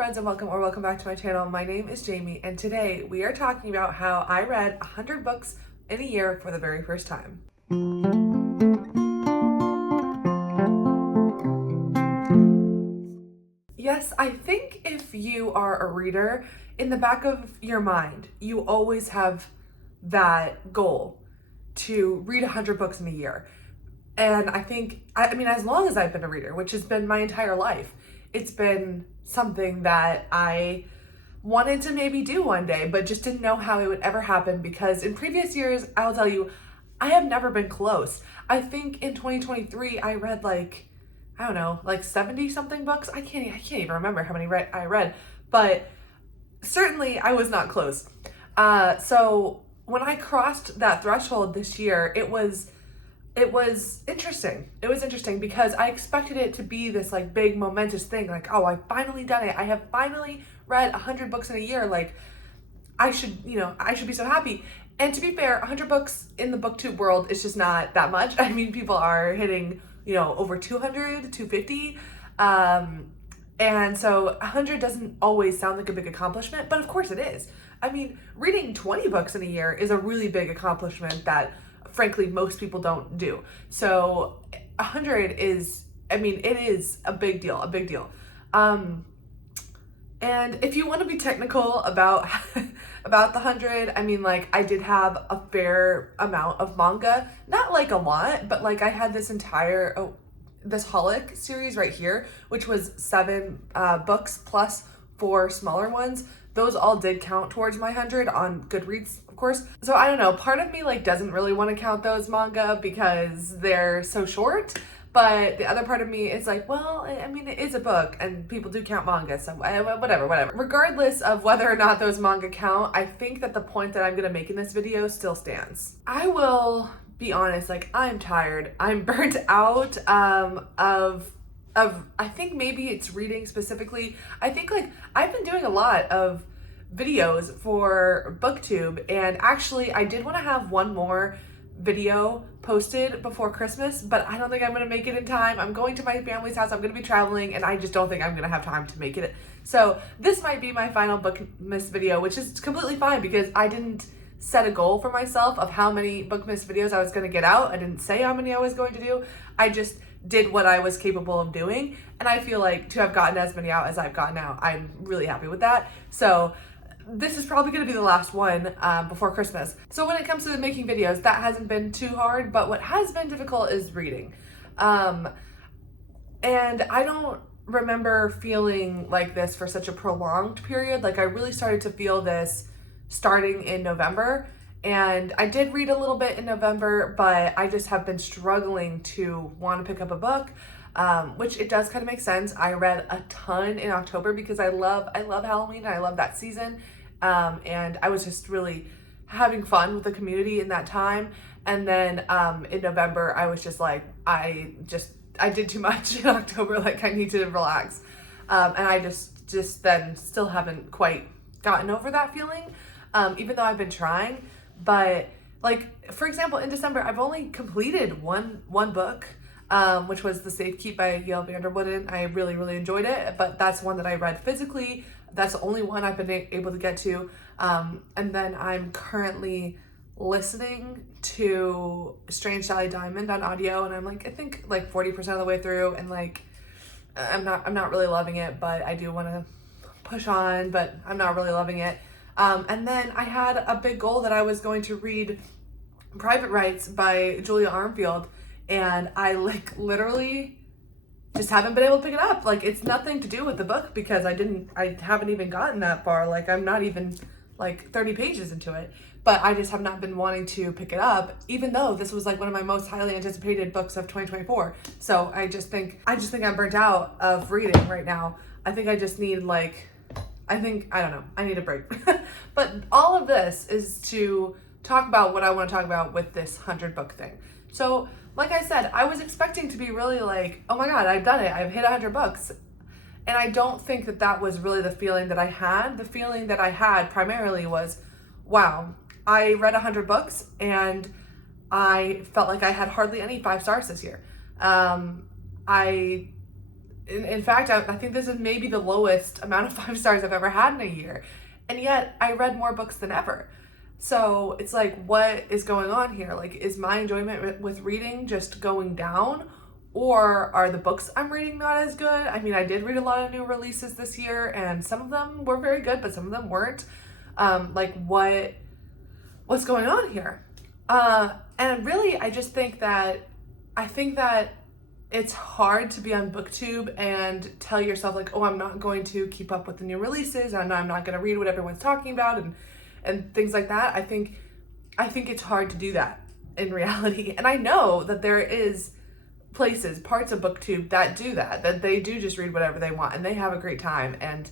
friends, and welcome back to my channel. My name is Jamie, and today we are talking about how I read 100 books in a year for the very first time. Yes, I think if you are a reader, in the back of your mind, you always have that goal to read 100 books in a year. And I think, as long as I've been a reader, which has been my entire life, it's been something that I wanted to maybe do one day, but just didn't know how it would ever happen because in previous years, I'll tell you, I have never been close. I think in 2023, I read like 70 something books. I can't even remember how many I read, but certainly I was not close. So when I crossed that threshold this year, it was interesting. It was interesting because I expected it to be this like big momentous thing. Like, oh, I've finally done it. I have finally read 100 books in a year. Like I should be so happy. And to be fair, 100 books in the booktube world is just not that much. I mean, people are hitting, over 200, 250. And so 100 doesn't always sound like a big accomplishment, but of course it is. I mean, reading 20 books in a year is a really big accomplishment that frankly, most people don't do. So 100 is, it is a big deal, And if you want to be technical about about the 100, I did have a fair amount of manga, not like a lot, but like I had this entire, this Holic series right here, which was 7 books plus 4 smaller ones. Those all did count towards my 100 on Goodreads, of course. So I don't know, part of me doesn't really want to count those manga because they're so short, but the other part of me is like, well, it is a book and people do count manga, so whatever. Regardless of whether or not those manga count, I think that the point that I'm gonna make in this video still stands. I will be honest, I'm tired. I'm burnt out of I think maybe it's reading specifically. I think I've been doing a lot of videos for BookTube, and actually I did want to have one more video posted before Christmas, but I don't think I'm going to make it in time. I'm going to my family's house. I'm going to be traveling, and I just don't think I'm going to have time to make it. So this might be my final Bookmas video, which is completely fine because I didn't set a goal for myself of how many Bookmas videos I was going to get out. I didn't say how many I was going to do. I just did what I was capable of doing, and I feel like to have gotten as many out as I've gotten out, I'm really happy with that. So this is probably going to be the last one before Christmas. So when it comes to making videos, that hasn't been too hard, but what has been difficult is reading. And I don't remember feeling like this for such a prolonged period. I really started to feel this starting in November. And I did read a little bit in November, but I just have been struggling to want to pick up a book, which it does kind of make sense. I read a ton in October because I love Halloween and I love that season. And I was just really having fun with the community in that time. And then in November, I was just like, I did too much in October. I need to relax. And I just then still haven't quite gotten over that feeling, even though I've been trying. But for example, in December, I've only completed one book, which was The Safe Keep by Yael Vanderwooden. I really, really enjoyed it, but that's one that I read physically. That's the only one I've been able to get to. And then I'm currently listening to Strange Sally Diamond on audio, and I'm I think 40% of the way through, and I'm not really loving it, but I do want to push on, but I'm not really loving it. And then I had a big goal that I was going to read Private Rights by Julia Armfield, and I literally just haven't been able to pick it up. It's nothing to do with the book because I haven't even gotten that far. I'm not even 30 pages into it, but I just have not been wanting to pick it up, even though this was one of my most highly anticipated books of 2024. So I just think I'm burnt out of reading right now. I think I just need I don't know, I need a break. But all of this is to talk about what I want to talk about with this 100 book thing. So like I said, I was expecting to be really oh my God, I've done it. I've hit 100 books. And I don't think that was really the feeling that I had. The feeling that I had primarily was, wow, I read 100 books and I felt like I had hardly any 5 stars this year. in fact, I think this is maybe the lowest amount of 5 stars I've ever had in a year. And yet I read more books than ever. So it's like, what is going on here? Like, is my enjoyment with reading just going down? Or are the books I'm reading not as good? I mean, I did read a lot of new releases this year, and some of them were very good, but some of them weren't. Like, what's going on here? And really, I think that it's hard to be on BookTube and tell yourself like, oh, I'm not going to keep up with the new releases, and I'm not going to read what everyone's talking about, and things like that. I think it's hard to do that in reality. And I know that there is parts of BookTube that do that they do just read whatever they want and they have a great time. And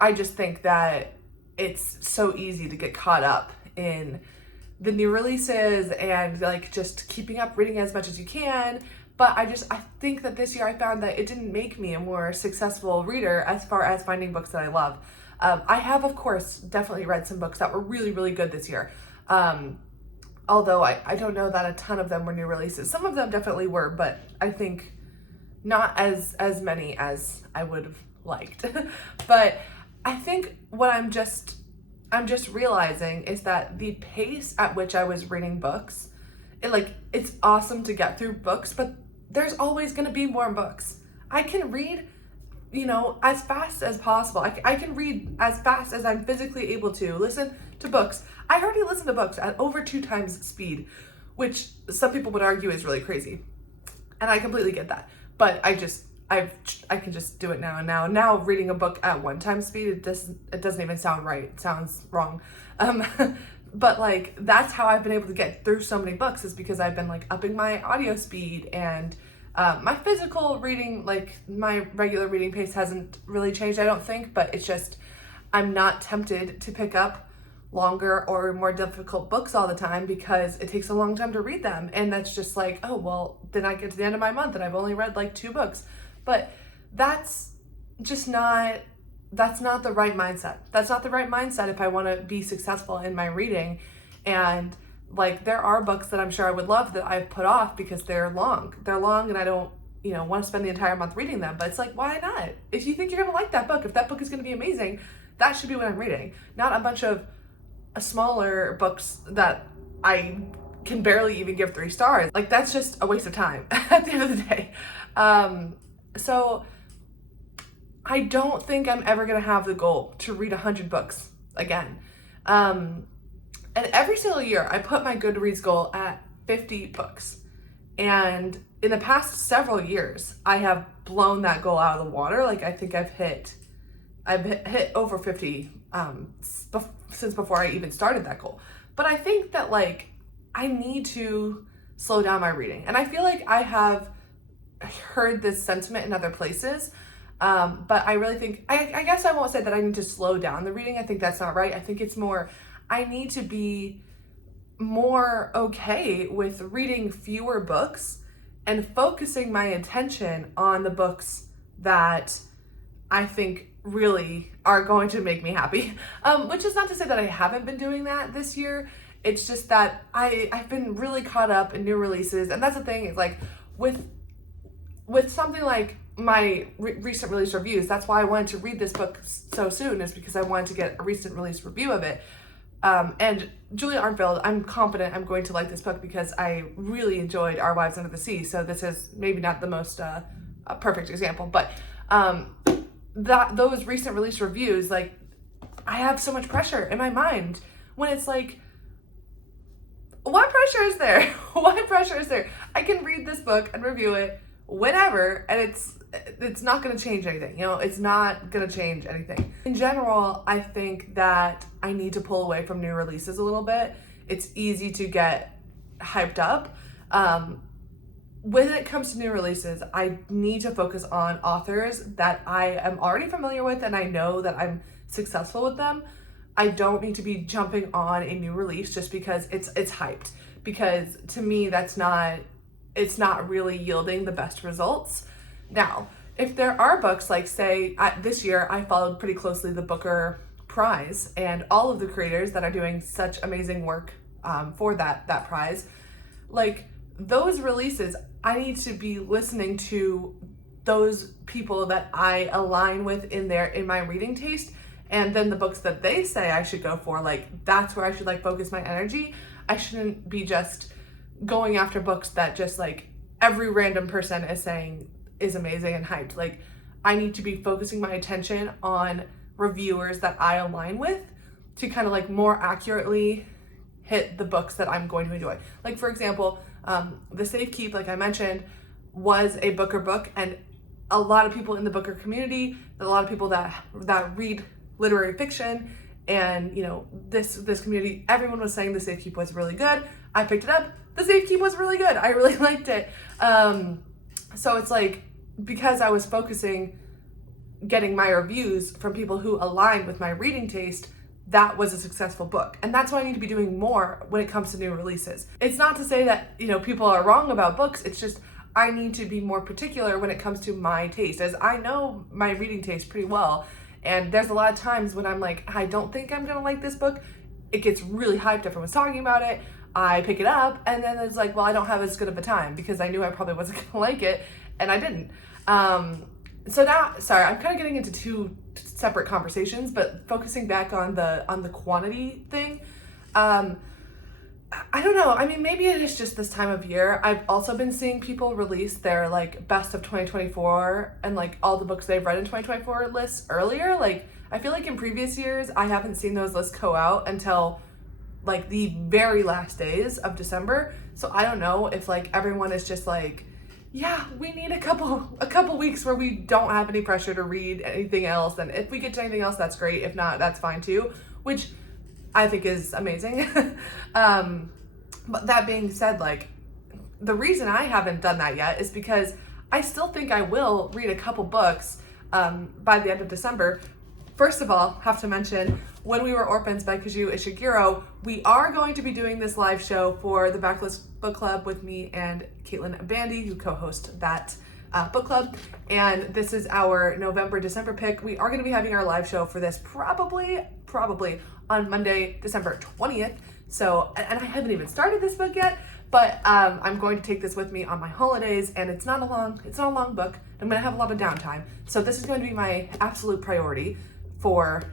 I just think that it's so easy to get caught up in the new releases and like just keeping up reading as much as you can. But I think that this year I found that it didn't make me a more successful reader as far as finding books that I love. I have, of course, definitely read some books that were really, really good this year. Although I don't know that a ton of them were new releases. Some of them definitely were, but I think not as many as I would have liked. But I think what I'm just realizing is that the pace at which I was reading books, it's awesome to get through books, but there's always going to be more books. I can read, as fast as possible. I can read as fast as I'm physically able to. Listen to books. I already listen to books at over 2 times speed, which some people would argue is really crazy. And I completely get that. But I can just do it now. And now reading a book at 1 time speed, it doesn't even sound right. It sounds wrong. But like, that's how I've been able to get through so many books, is because I've been like upping my audio speed, and my physical reading, like my regular reading pace hasn't really changed, I don't think, but it's just, I'm not tempted to pick up longer or more difficult books all the time because it takes a long time to read them. And that's just like, oh, well, then I get to the end of my month and I've only read like 2 books. But that's not the right mindset. That's not the right mindset if I want to be successful in my reading. And like, there are books that I'm sure I would love that I've put off because they're long and I don't, want to spend the entire month reading them. But it's like, why not? If you think you're going to like that book, if that book is going to be amazing, that should be what I'm reading, not a bunch of smaller books that I can barely even give 3 stars. Like, that's just a waste of time at the end of the day. So I don't think I'm ever going to have the goal to read 100 books again. And every single year I put my Goodreads goal at 50 books. And in the past several years, I have blown that goal out of the water. Like, I think I've hit over 50 since before I even started that goal. But I think that like, I need to slow down my reading. And I feel like I have heard this sentiment in other places. But I really think, I guess I won't say that I need to slow down the reading. I think that's not right. I think it's more, I need to be more okay with reading fewer books and focusing my attention on the books that I think really are going to make me happy. Which is not to say that I haven't been doing that this year. It's just that I've been really caught up in new releases. And that's the thing, is like with something like my recent release reviews, that's why I wanted to read this book so soon, is because I wanted to get a recent release review of it. And Julia Arnfield, I'm confident I'm going to like this book because I really enjoyed Our Wives Under the Sea. So this is maybe not the most perfect example, but those recent release reviews, like, I have so much pressure in my mind when it's like, what pressure is there? What pressure is there? I can read this book and review it whenever, and it's not going to change anything. It's not going to change anything. In general, I think that I need to pull away from new releases a little bit. It's easy to get hyped up. When it comes to new releases, I need to focus on authors that I am already familiar with and I know that I'm successful with them. I don't need to be jumping on a new release just because it's hyped, because to me it's not really yielding the best results. Now, if there are books, like say this year I followed pretty closely the Booker Prize and all of the creators that are doing such amazing work for that prize, like those releases, I need to be listening to those people that I align with in my reading taste, and then the books that they say I should go for, like that's where I should like focus my energy. I shouldn't be just going after books that just like every random person is saying is amazing and hyped. Like I need to be focusing my attention on reviewers that I align with to kind of like more accurately hit the books that I'm going to enjoy. Like for example, The Safe Keep, like I mentioned, was a Booker book, and a lot of people in the Booker community, a lot of people that read literary fiction, and you know, this community, everyone was saying The Safe Keep was really good. I picked it up. The Safe Keep was really good. I really liked it. So it's like, because I was focusing getting my reviews from people who align with my reading taste, that was a successful book. And that's what I need to be doing more when it comes to new releases. It's not to say that, you know, people are wrong about books. It's just I need to be more particular when it comes to my taste, as I know my reading taste pretty well. And there's a lot of times when I'm like, I don't think I'm gonna like this book. It gets really hyped, everyone's talking about it. I pick it up, and then it's like, well, I don't have as good of a time because I knew I probably wasn't gonna like it, and I didn't. So now, sorry, I'm kind of getting into two separate conversations, but focusing back on the quantity thing. I don't know. I mean, maybe it is just this time of year. I've also been seeing people release their like best of 2024 and like all the books they've read in 2024 lists earlier. Like I feel like in previous years, I haven't seen those lists go out until like the very last days of December. So I don't know if like everyone is just like, yeah, we need a couple weeks where we don't have any pressure to read anything else. And if we get to anything else, that's great. If not, that's fine too, which I think is amazing. But that being said, like the reason I haven't done that yet is because I still think I will read a couple books by the end of December. First of all, have to mention, When We Were Orphans by Kazuo Ishiguro, we are going to be doing this live show for the Backlist Book Club with me and Caitlin Bandy, who co-host that book club. And this is our November-December pick. We are going to be having our live show for this probably on Monday, December 20th. So, and I haven't even started this book yet, but I'm going to take this with me on my holidays, and it's not a long book. I'm going to have a lot of downtime. So this is going to be my absolute priority for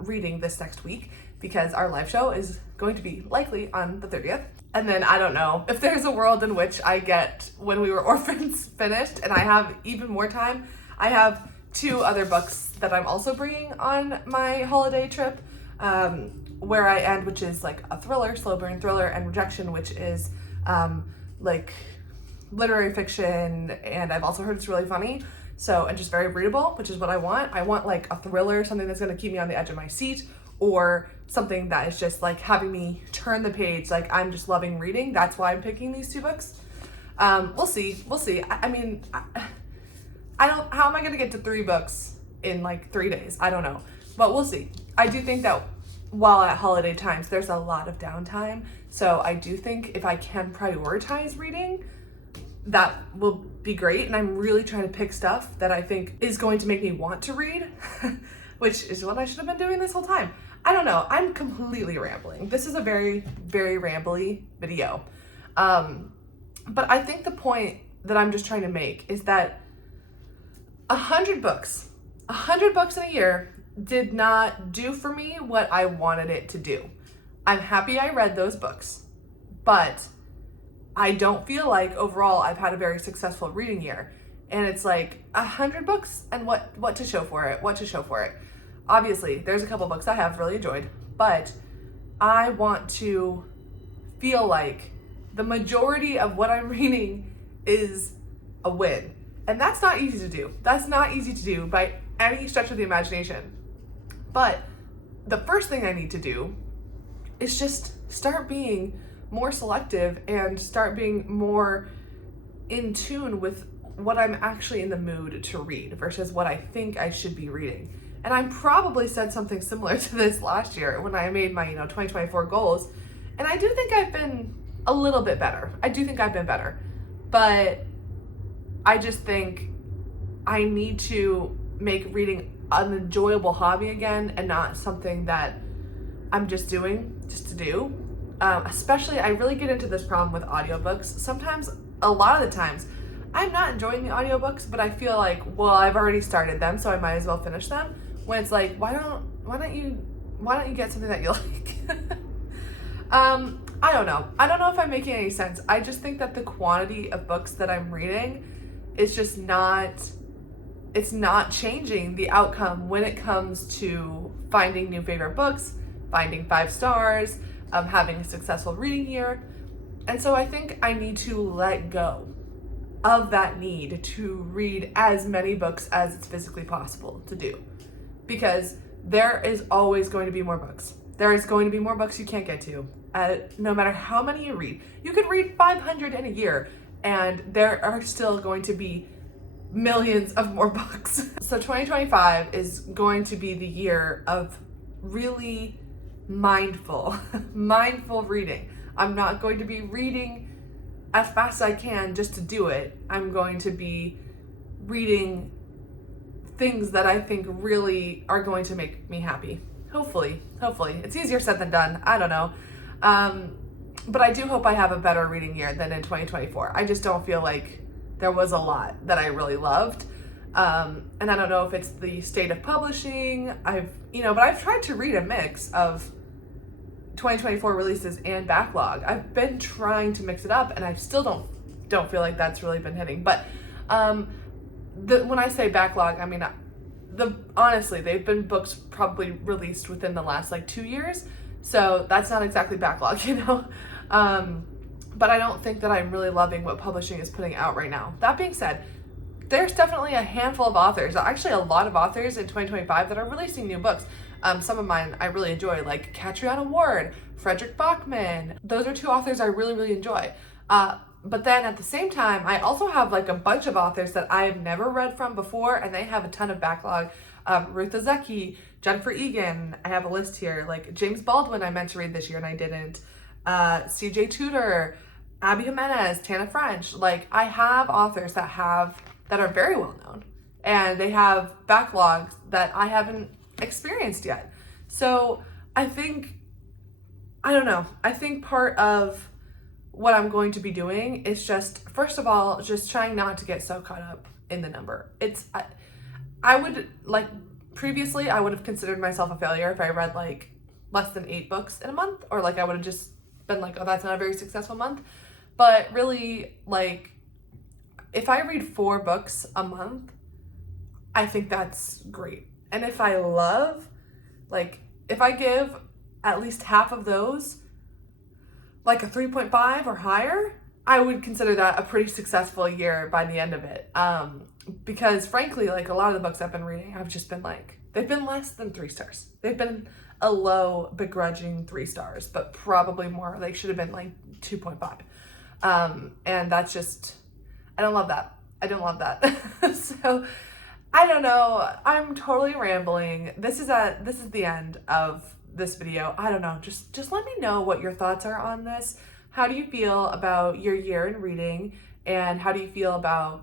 reading this next week, because our live show is going to be likely on the 30th. And then I don't know if there's a world in which I get When We Were Orphans finished and I have even more time. I have 2 other books that I'm also bringing on my holiday trip. Where I End, which is like a thriller, slow burn thriller, and Rejection, which is like literary fiction, and I've also heard it's really funny. So, and just very readable, which is what I want. I want like a thriller, something that's gonna keep me on the edge of my seat, or something that is just like having me turn the page. Like I'm just loving reading. That's why I'm picking these 2 books. We'll see. I mean, I don't, how am I gonna get to 3 books in like 3 days? I don't know, but we'll see. I do think that while at holiday times, there's a lot of downtime. So I do think if I can prioritize reading, that will be great. And I'm really trying to pick stuff that I think is going to make me want to read, which is what I should have been doing this whole time. I don't know. I'm completely rambling. This is a very, very rambly video. But I think the point that I'm just trying to make is that 100 books in a year did not do for me what I wanted it to do. I'm happy I read those books, but I don't feel like overall I've had a very successful reading year. And it's like 100 books and what to show for it. Obviously, there's a couple books I have really enjoyed, but I want to feel like the majority of what I'm reading is a win. And that's not easy to do. That's not easy to do by any stretch of the imagination. But the first thing I need to do is just start being more selective and start being more in tune with what I'm actually in the mood to read versus what I think I should be reading. And I probably said something similar to this last year when I made my 2024 goals. And I do think I've been a little bit better. But I just think I need to make reading an enjoyable hobby again and not something that I'm just doing just to do. Especially, I really get into this problem with audiobooks. Sometimes, a lot of the times, I'm not enjoying the audiobooks, but I feel like, well, I've already started them, so I might as well finish them. When it's like, why don't you get something that you like? I don't know. I don't know if I'm making any sense. I just think that the quantity of books that I'm reading is just not, it's not changing the outcome when it comes to finding new favorite books, finding 5 stars, having a successful reading year. And so I think I need to let go of that need to read as many books as it's physically possible to do. Because there is always going to be more books. There is going to be more books you can't get to. No matter how many you read. You could read 500 in a year, and there are still going to be millions of more books. So 2025 is going to be the year of really mindful reading. I'm not going to be reading as fast as I can just to do it. I'm going to be reading things that I think really are going to make me happy. Hopefully. It's easier said than done. I don't know. But I do hope I have a better reading year than in 2024. I just don't feel like there was a lot that I really loved. And I don't know if it's the state of publishing. But I've tried to read a mix of 2024 releases and backlog. I've been trying to mix it up, and I still don't feel like that's really been hitting. But when I say backlog, I mean honestly, they've been books probably released within the last 2 years, so that's not exactly backlog, But I don't think that I'm really loving what publishing is putting out right now. That being said, there's definitely a handful of authors, actually a lot of authors in 2025 that are releasing new books. Some of mine I really enjoy, like Catriona Ward, Frederick Bachman. Those are 2 authors I really enjoy. But then at the same time, I also have a bunch of authors that I've never read from before, and they have a ton of backlog. Ruth Ozeki, Jennifer Egan, I have a list here, James Baldwin I meant to read this year and I didn't. CJ Tudor, Abby Jimenez, Tana French. I have authors that are very well known, and they have backlogs that I haven't experienced yet. So I think part of what I'm going to be doing is just, first of all, just trying not to get so caught up in the number. I would, previously I would have considered myself a failure if I read less than 8 books in a month, or I would have just been oh, that's not a very successful month. But really, if I read 4 books a month, I think that's great. And if I love, if I give at least half of those a 3.5 or higher, I would consider that a pretty successful year by the end of it. Because frankly, a lot of the books I've been reading, I've just been they've been less than 3 stars. They've been a low, begrudging 3 stars, but probably more. They should have been 2.5. And that's just, I don't love that. So I don't know. I'm totally rambling. This is the end of this video. I don't know. Just let me know what your thoughts are on this. How do you feel about your year in reading, and how do you feel about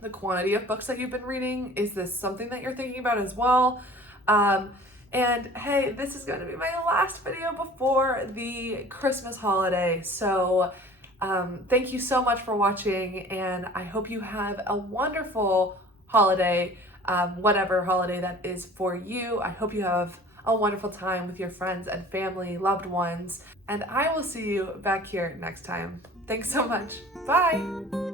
the quantity of books that you've been reading? Is this something that you're thinking about as well? And hey, this is going to be my last video before the Christmas holiday. So thank you so much for watching, and I hope you have a wonderful holiday, whatever holiday that is for you. I hope you have a wonderful time with your friends and family, loved ones, and I will see you back here next time. Thanks so much. Bye.